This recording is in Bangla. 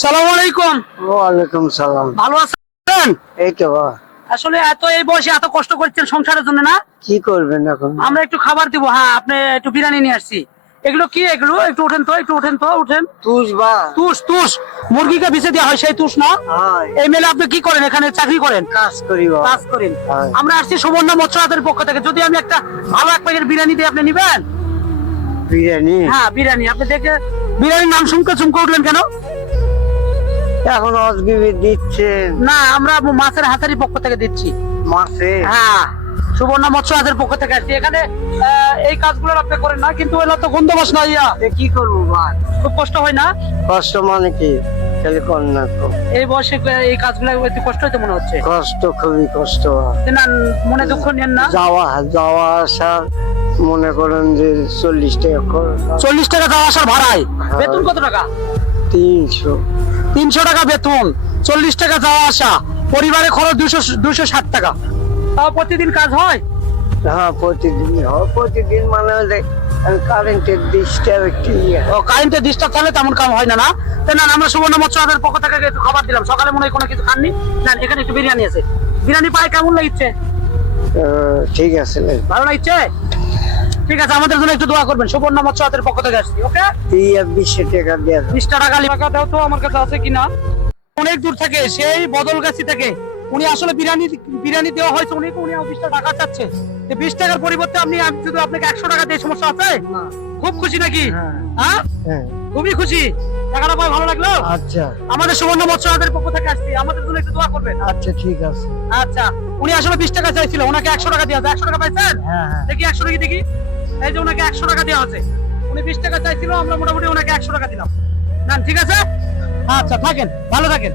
সালাম আলাইকুম। ওয়ালাইকুম সালাম। ভালো আছেন? এই তো বাবা। আসলে এত এই বয়সে এত কষ্ট করছেন সংসারের জন্য না? কি করবেন এখন? আমরা একটু খাবার দিব। হ্যাঁ, আপনি একটু বিরিয়ানি নিয়ে আসছি। এগুলো কি? এগুলো একটু ওঠেন তো, একটু ওঠেন তো, ওঠেন। তুষ বা তুষ, তুষ মুরগিকে বেঁচে দেওয়া হয় সেই তুষ না? হয়, এই মেলে আপনি কি করেন? এখানে চাকরি করেন? কাজ করি বাবা। কাজ করেন। হ্যাঁ। আমরা আসছি সুবর্ণ মৎস্যদের পক্ষ থেকে। যদি আমি একটা ভালো এক প্যাকেট বিরিয়ানি দিই, আপনি নিবেন? বিরিয়ানি হ্যাঁ, বিরিয়ানি। আপনি দেখে বিরিয়ানির নাম শুনতে চুমকে উঠলেন কেন? এখন অজগিবি দিচ্ছে না, আমরা মাছের হাতারি পক্ষ থেকে দিচ্ছি। মাসে। হ্যাঁ, সুবর্ণ মৎস্যদের পক্ষ থেকে আসছি। এখানে এই কাজগুলো আপনি করেন না, কিন্তু এগুলো তো গন্ধবাস না ইয়া। কি করবো ভাই? খুব কষ্ট হয় না? কষ্ট মানে কি? খালি কর না তো। এই বয়সে এই কাজগুলো একটু কষ্ট হইতে মনে হচ্ছে। কষ্ট, খুবই কষ্ট। না, মনে দুঃখ নেন না। যাওয়া যাওয়া আসার মনে করেন যে 40 টাকা খরচ। 40 টাকা যাওয়া আসার ভাড়ায়। হ্যাঁ। বেতন কত টাকা? 300। 300 টাকা বেতন, 40 টাকা যাওয়া আসা, পরিবারে খরচ 260 টাকা। তাও প্রতিদিন কাজ হয়? হ্যাঁ, প্রতিদিন হয়। প্রতিদিন মানে কারেন্টের ডিস্টার্ব একটু ও, কারেন্টের ডিস্টার্ব থাকলে তেমন কাম হয় না। না তো না, আমরা সুবর্ণ মৎস্যদের পক্ষ থেকে একটু খাবার দিলাম। সকালে মনে হয় কোনো কিছু খাননি। না, এখানে একটু বিরিয়ানি আছে। বিরিয়ানি পায় কেমন লাগছে? ঠিক আছে। ভালো লাগছে? ঠিক আছে, আমাদের জন্য একটু দোয়া করবেন। সুবর্ণ মৎস্যদের পক্ষ থেকে আসছি। ওকে, 20 টাকা দেওয়া। 20 টাকা টাকা দাও তো, আমার কাছে আছে কিনা। অনেক দূর থেকে, সেই বদলগাছি থেকে উনি আসলে বিরিয়ানি দেওয়া হয়েছে। উনি 20 টাকা চাচ্ছে। 20 টাকার পরিবর্তে আমি যদি আপনাকে 100 টাকা দিয়ে, সমস্যা আছে? খুব খুশি নাকি? হ্যাঁ, হ্যাঁ, খুবই খুশি। টাকাটা পাই ভালো লাগলো। আচ্ছা আমাদের সুবর্ণ মৎস্যদের পক্ষ থেকে আসছি। আমাদের জন্য একটু দোয়া করবেন। আচ্ছা, ঠিক আছে। আচ্ছা, উনি আসলে 20 টাকা চাইছিল, ওনাকে 100 টাকা দেওয়া আছে। 100 টাকা পাইছেন? হ্যাঁ, হ্যাঁ। দেখি 100 টাকা দেখি। এই যে ওনাকে 100 টাকা দেওয়া আছে। উনি 20 টাকা চাইছিল, আমরা মোটামুটি ওনাকে 100 টাকা দিলাম। না, ঠিক আছে। আচ্ছা, থাকেন, ভালো থাকেন।